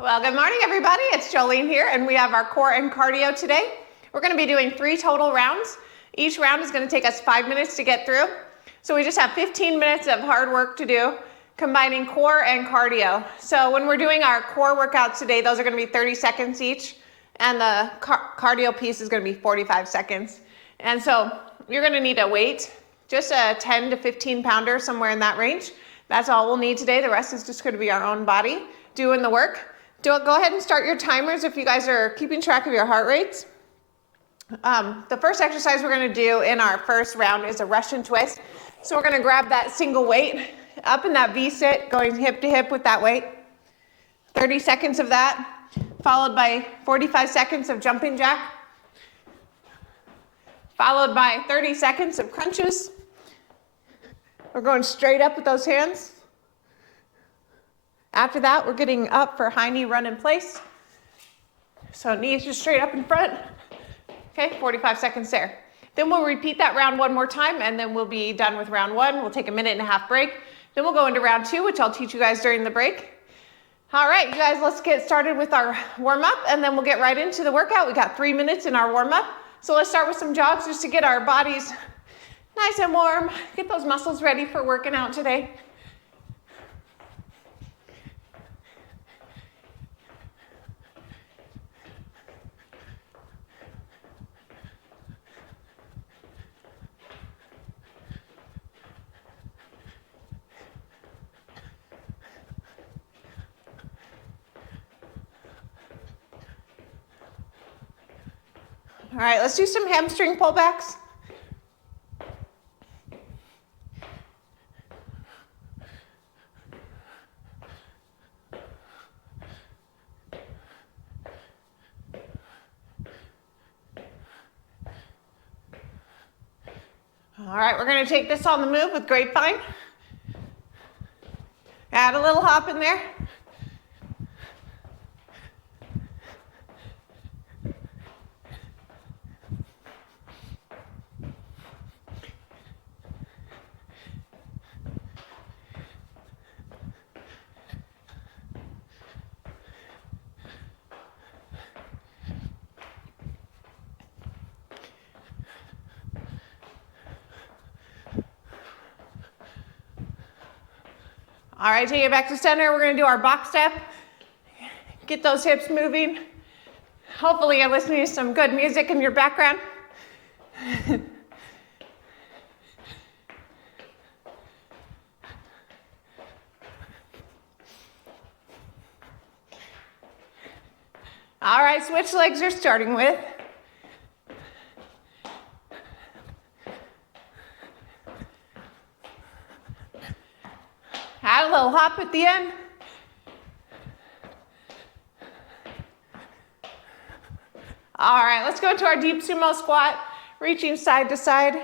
Well, good morning, everybody. It's Jolene here, and we have our core and cardio today. We're going to be doing 3 total rounds. Each round is going to take us 5 minutes to get through. So we just have 15 minutes of hard work to do, combining core and cardio. So when we're doing our core workouts today, those are going to be 30 seconds each, and the cardio piece is going to be 45 seconds. And so you're going to need a weight, just a 10 to 15 pounder, somewhere in that range. That's all we'll need today. The rest is just going to be our own body doing the work. Go ahead and start your timers if you guys are keeping track of your heart rates. The first exercise we're going to do in our first round is a Russian twist. So we're going to grab that single weight up in that V-sit, going hip to hip with that weight. 30 seconds of that, followed by 45 seconds of jumping jack, followed by 30 seconds of crunches. We're going straight up with those hands. After that, we're getting up for high knee run in place. So knees just straight up in front. Okay, 45 seconds there. Then we'll repeat that round one more time, and then we'll be done with round one. We'll take a 1.5-minute break. Then we'll go into round two, which I'll teach you guys during the break. All right, you guys, let's get started with our warm-up, and then we'll get right into the workout. We got 3 minutes in our warm-up. So let's start with some jogs just to get our bodies nice and warm, get those muscles ready for working out today. All right, let's do some hamstring pullbacks. All right, we're going to take this on the move with grapevine. Add a little hop in there. All right, take it back to center. We're going to do our box step. Get those hips moving. Hopefully you're listening to some good music in your background. All right, switch legs you're starting with. Add a little hop at the end. All right, let's go to our deep sumo squat, reaching side to side.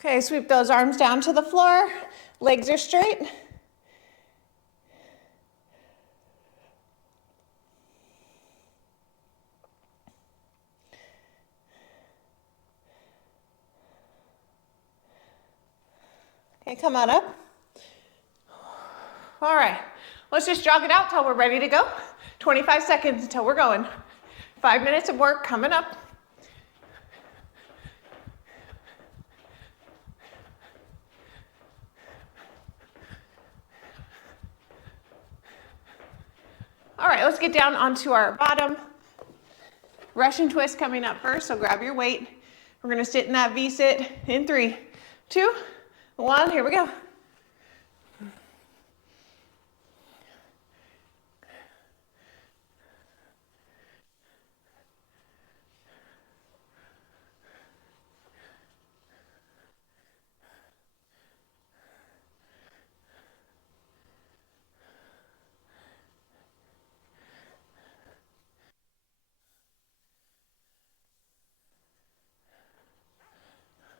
Okay, sweep those arms down to the floor. Legs are straight. Okay, come on up. All right, let's just jog it out till we're ready to go. 25 seconds until we're going. 5 minutes of work coming up. All right, let's get down onto our bottom. Russian twist coming up first, so grab your weight. We're gonna sit in that V-sit in 3, 2, 1, here we go.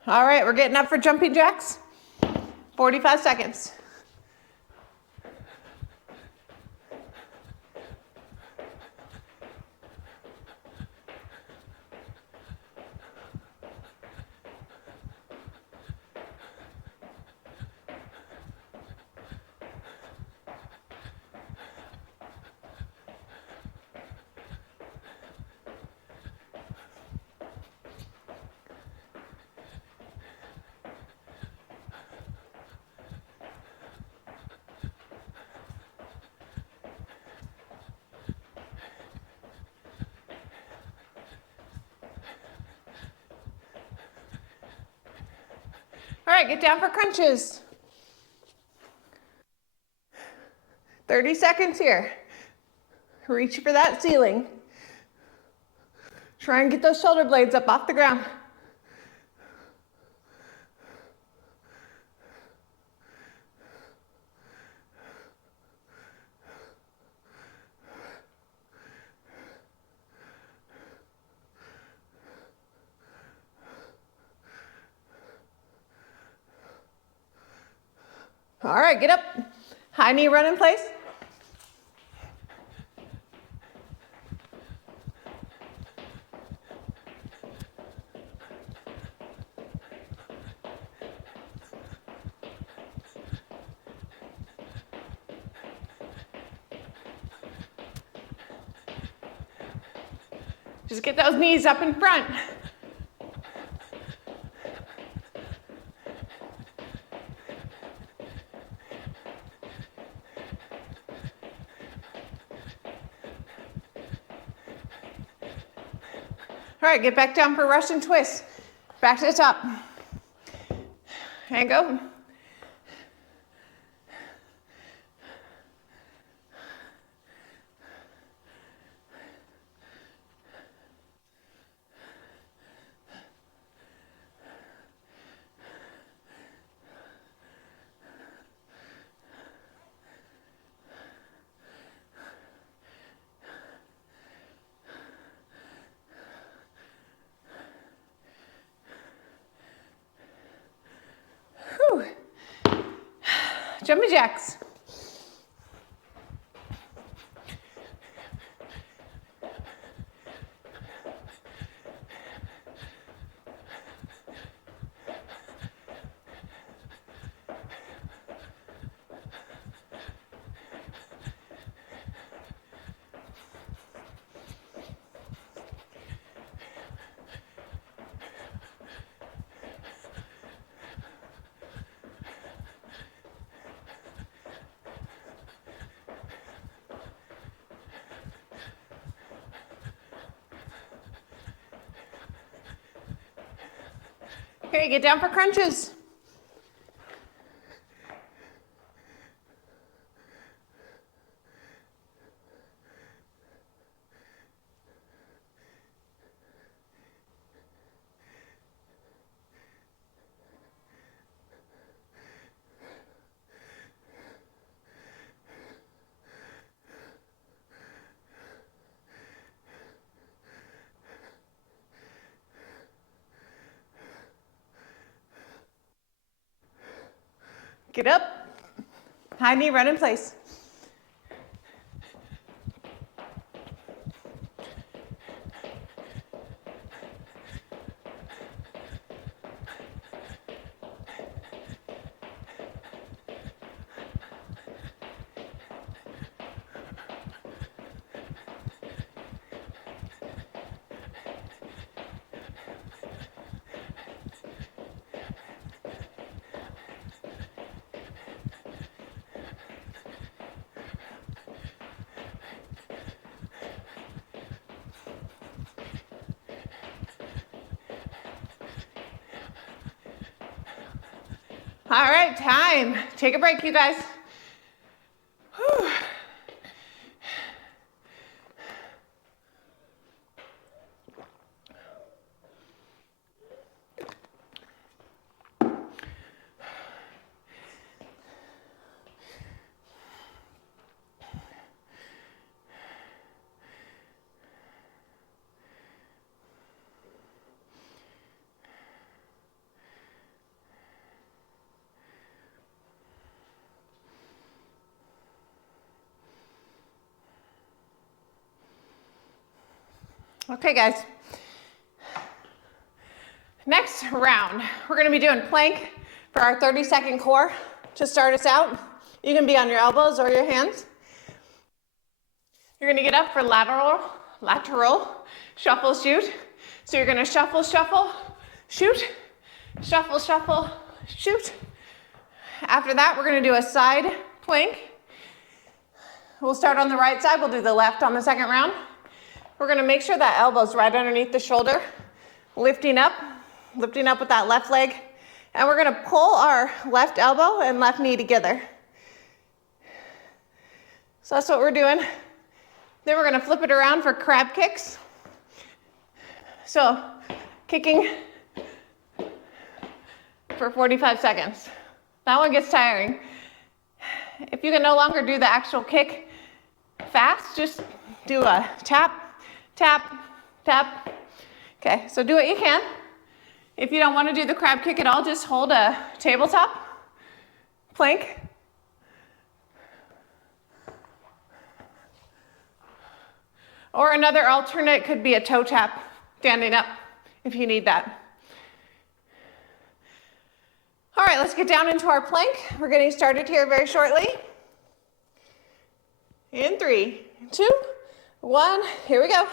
All right, we're getting up for jumping jacks. 45 seconds. All right, get down for crunches. 30 seconds here. Reach for that ceiling. Try and get those shoulder blades up off the ground. All right, get up. High knee run in place. Just get those knees up in front. All right, get back down for Russian twist. Back to the top. And go. Whew. Jumping jacks. Okay, get down for crunches. Get up, high knee run in place. All right, time. Take a break, you guys. Whew. Okay, guys. Next round, we're gonna be doing plank for our 30-second core to start us out. You can be on your elbows or your hands. You're gonna get up for lateral, shuffle, shoot. So you're gonna shuffle, shuffle, shoot, shuffle, shuffle, shoot. After that, we're gonna do a side plank. We'll start on the right side, we'll do the left on the second round. We're gonna make sure that elbow's right underneath the shoulder, lifting up with that left leg And we're gonna pull our left elbow and left knee together. So that's what we're doing. Then we're gonna flip it around for crab kicks. So kicking for 45 seconds. That one gets tiring. If you can no longer do the actual kick fast, just do a tap, tap, tap. Okay, so do what you can. If you don't want to do the crab kick at all, just hold a tabletop plank. Or another alternate could be a toe tap, standing up, if you need that. All right, let's get down into our plank. We're getting started here very shortly. In 3, 2, 1, here we go.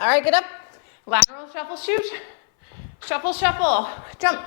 All right, get up. Lateral shuffle, shoot. Shuffle, shuffle, jump.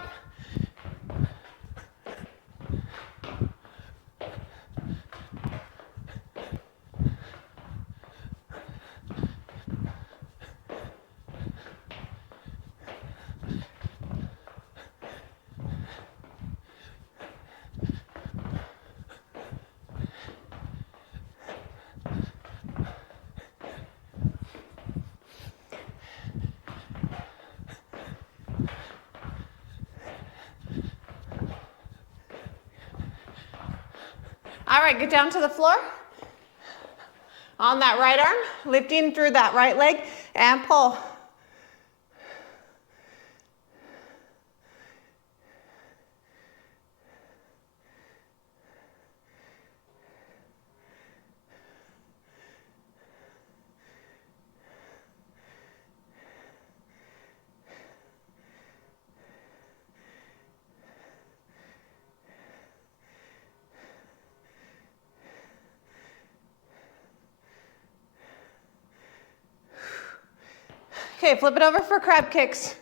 All right, get down to the floor. On that right arm, lifting through that right leg and pull. Okay, flip it over for crab kicks.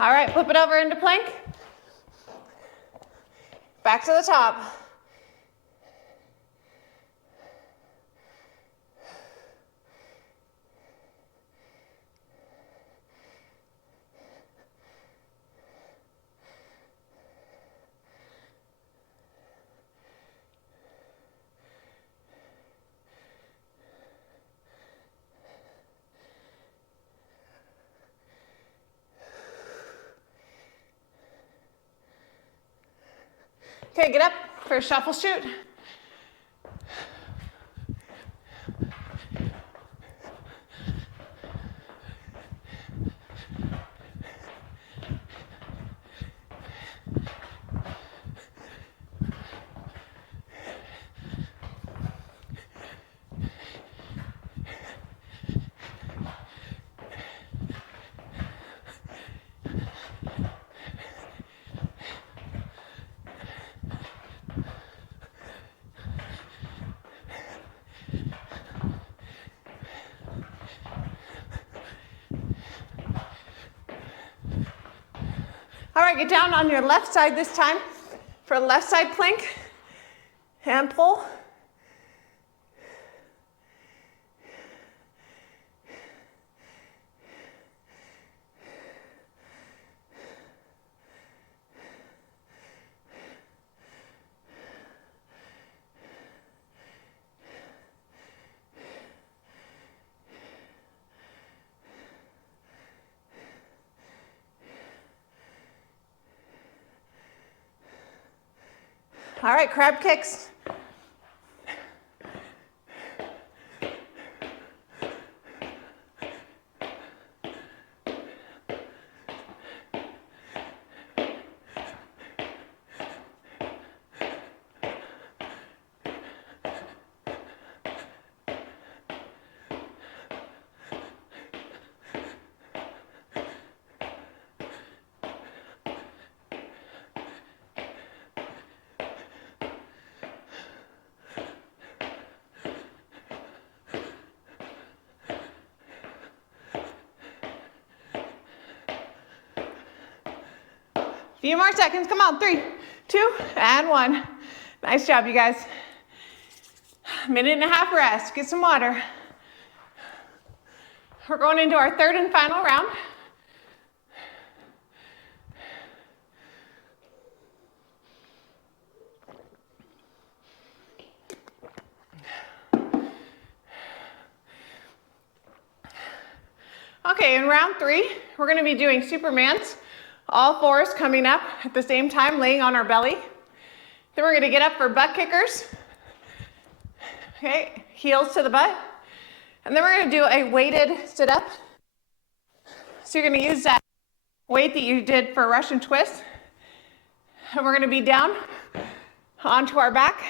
All right, flip it over into plank. Back to the top. Okay, get up for a shuffle shoot. All right, get down on your left side this time for left side plank and pull. All right, crab kicks. Few more seconds, come on, 3, 2, and 1. Nice job, you guys. Minute and a half rest, get some water. We're going into our third and final round. Okay, in round 3, we're gonna be doing Supermans. All fours coming up at the same time, laying on our belly. Then we're gonna get up for butt kickers. Okay, heels to the butt. And then we're gonna do a weighted sit up. So you're gonna use that weight that you did for Russian twist. And we're gonna be down onto our back,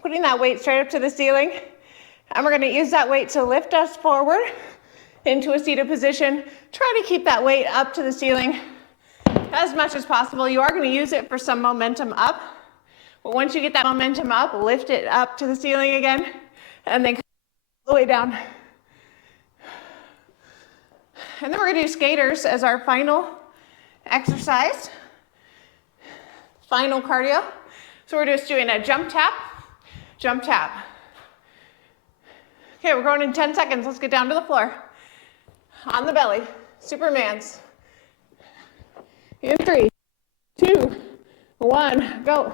putting that weight straight up to the ceiling. And we're gonna use that weight to lift us forward into a seated position. Try to keep that weight up to the ceiling as much as possible. You are going to use it for some momentum up, but once you get that momentum up, lift it up to the ceiling again, and then come all the way down. And then we're going to do skaters as our final exercise, final cardio. So we're just doing a jump tap, jump tap. Okay, we're going in 10 seconds. Let's get down to the floor. On the belly, Supermans. In 3, 2, 1, go.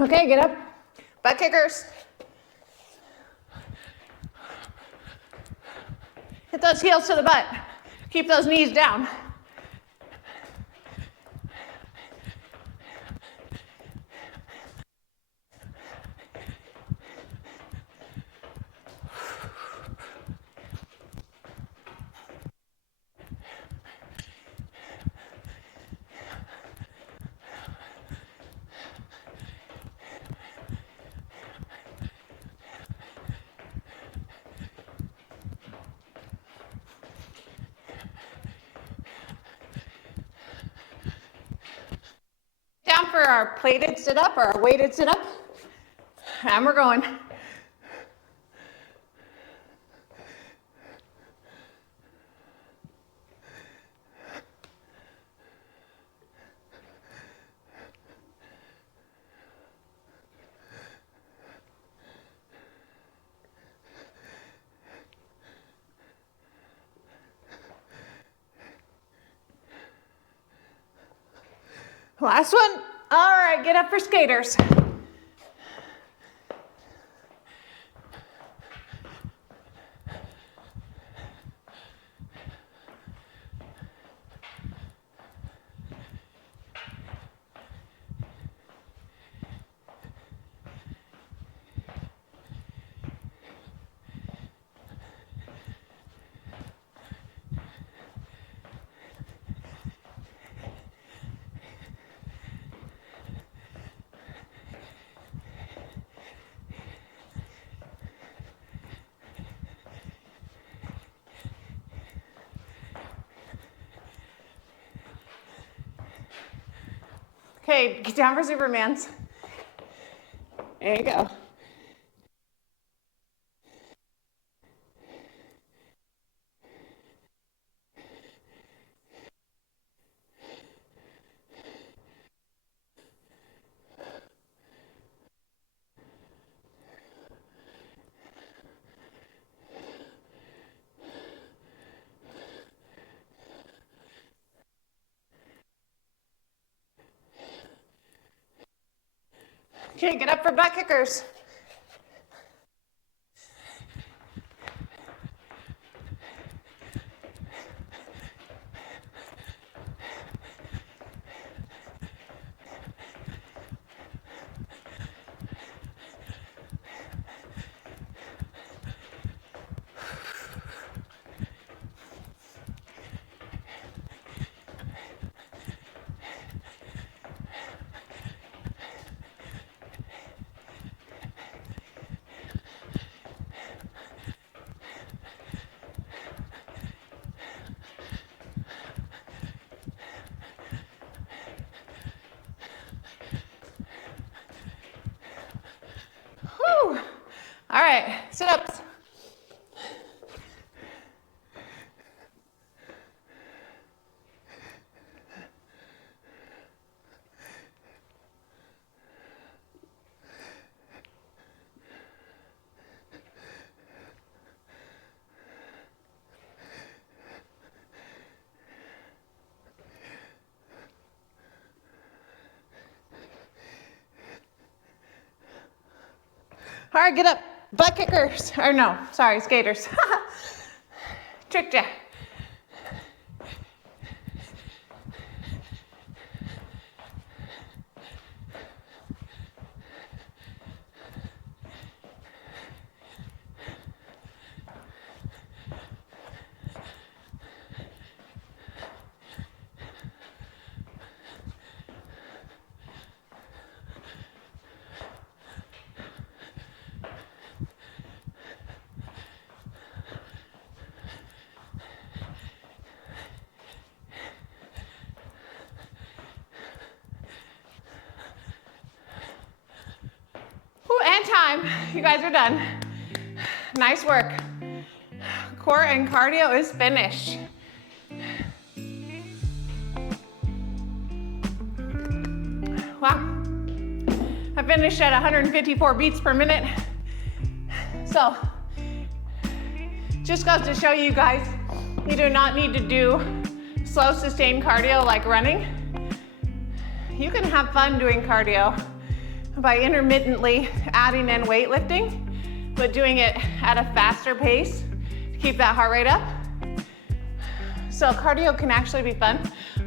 Okay, get up. Butt kickers. Hit those heels to the butt. Keep those knees down. Down for our plated sit up or our weighted sit up. And we're going. Last one. All right, get up for skaters. Okay, get down for Supermans. There you go. Okay, get up for butt kickers. Whew. All right, sit-ups. All right, get up. Butt kickers. Or no, sorry, skaters. Tricked ya. And time. You guys are done. Nice work. Core and cardio is finished. Wow. I finished at 154 beats per minute. So, just goes to show you guys, you do not need to do slow, sustained cardio like running. You can have fun doing cardio by intermittently adding in weightlifting, but doing it at a faster pace to keep that heart rate up. So cardio can actually be fun.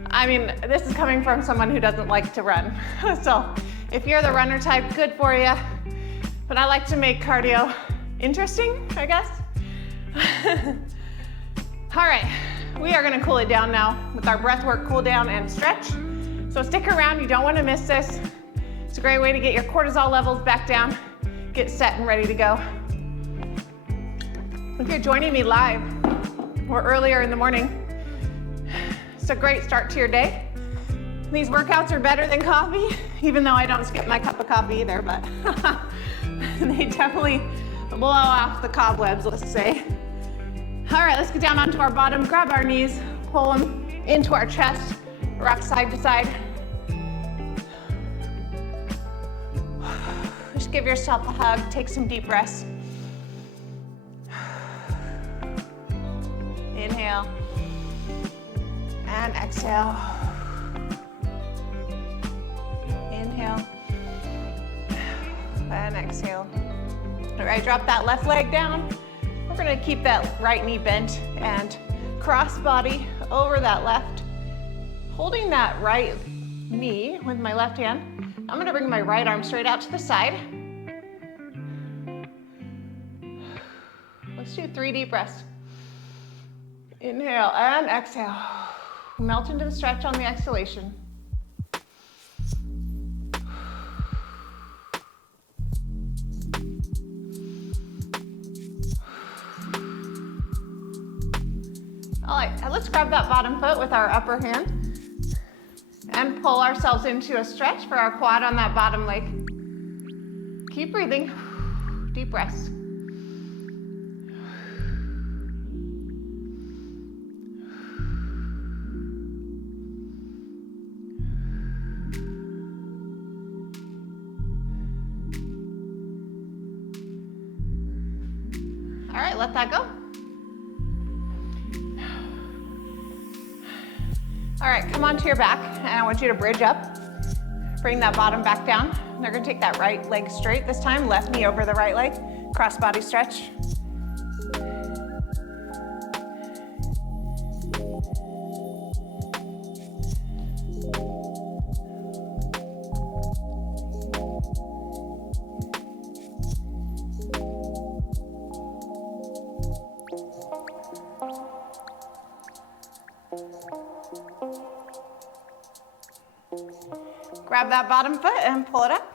I mean, this is coming from someone who doesn't like to run. So if you're the runner type, good for you. But I like to make cardio interesting, I guess. All right, we are gonna cool it down now with our breathwork cool down and stretch. So stick around, you don't wanna miss this. It's a great way to get your cortisol levels back down, get set and ready to go. If you're joining me live or earlier in the morning, it's a great start to your day. These workouts are better than coffee, even though I don't skip my cup of coffee either, but they definitely blow off the cobwebs, let's say. All right, let's get down onto our bottom, grab our knees, pull them into our chest, rock side to side. Just give yourself a hug, take some deep breaths. Inhale and exhale. Inhale and exhale. All right, drop that left leg down. We're gonna keep that right knee bent and cross body over that left. Holding that right knee with my left hand, I'm gonna bring my right arm straight out to the side. Let's do 3 deep breaths. Inhale and exhale. Melt into the stretch on the exhalation. All right, let's grab that bottom foot with our upper hand and pull ourselves into a stretch for our quad on that bottom leg. Keep breathing, deep breaths. All right, let that go. All right, come onto your back, and I want you to bridge up. Bring that bottom back down. They're gonna take that right leg straight this time, left knee over the right leg, cross body stretch. Grab that bottom foot and pull it up.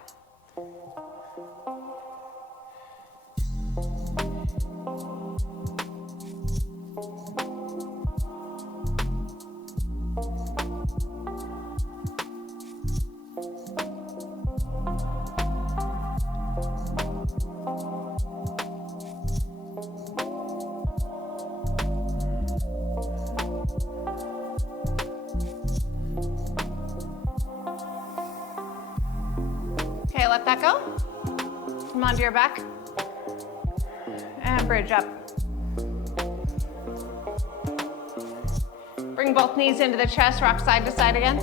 Okay, let that go. Come onto your back. And bridge up. Bring both knees into the chest, rock side to side again.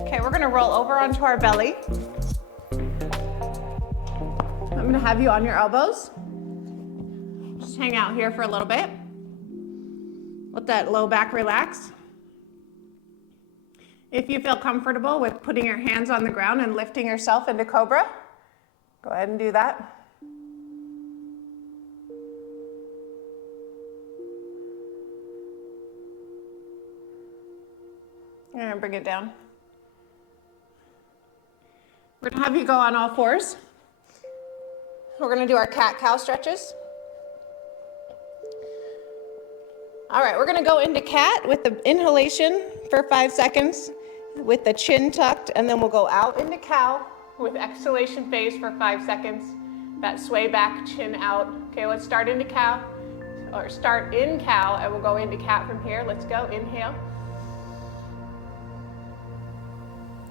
Okay, we're gonna roll over onto our belly. I'm gonna have you on your elbows. Just hang out here for a little bit. Let that low back relax. If you feel comfortable with putting your hands on the ground and lifting yourself into cobra, go ahead and do that. And bring it down. We're gonna have you go on all fours. We're gonna do our cat-cow stretches. All right, we're gonna go into cat with the inhalation for 5 seconds with the chin tucked, and then we'll go out into cow with exhalation phase for 5 seconds. That sway back, chin out. Okay, let's start into cow, or start in cow, and we'll go into cat from here. Let's go, inhale.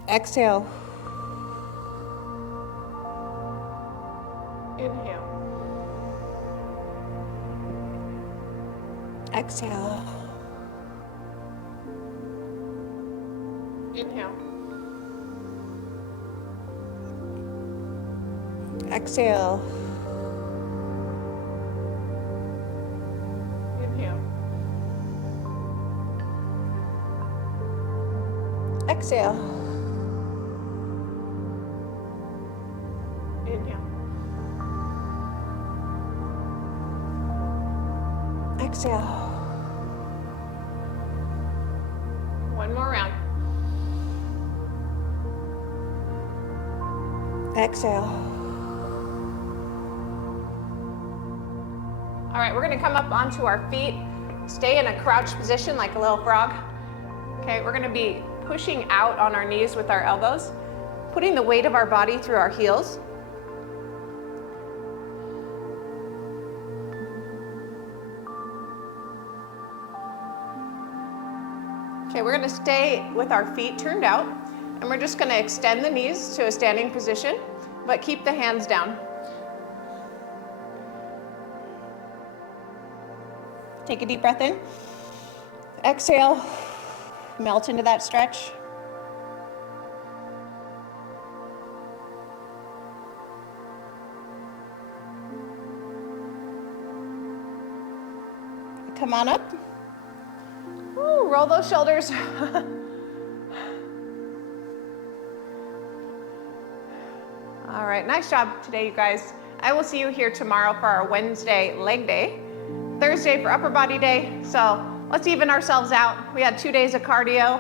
Exhale. Inhale. Exhale. Inhale. Exhale. Inhale. Exhale. Inhale. Exhale. One more round. Exhale. All right, we're gonna come up onto our feet. Stay in a crouch position like a little frog. Okay, we're gonna be pushing out on our knees with our elbows, putting the weight of our body through our heels. Okay, we're gonna stay with our feet turned out, and we're just gonna extend the knees to a standing position, but keep the hands down. Take a deep breath in. Exhale, melt into that stretch. Come on up. Ooh, roll those shoulders. All right, nice job today, you guys. I will see you here tomorrow for our Wednesday leg day, Thursday for upper body day. So let's even ourselves out. We had 2 days of cardio,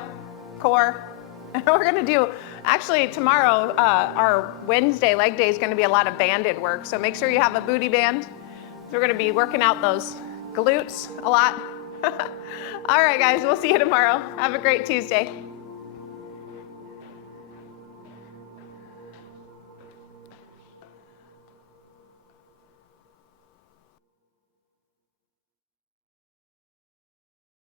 core, and we're gonna do, actually tomorrow, our Wednesday leg day is gonna be a lot of banded work. So make sure you have a booty band. So we're gonna be working out those glutes a lot. All right, guys, we'll see you tomorrow. Have a great Tuesday.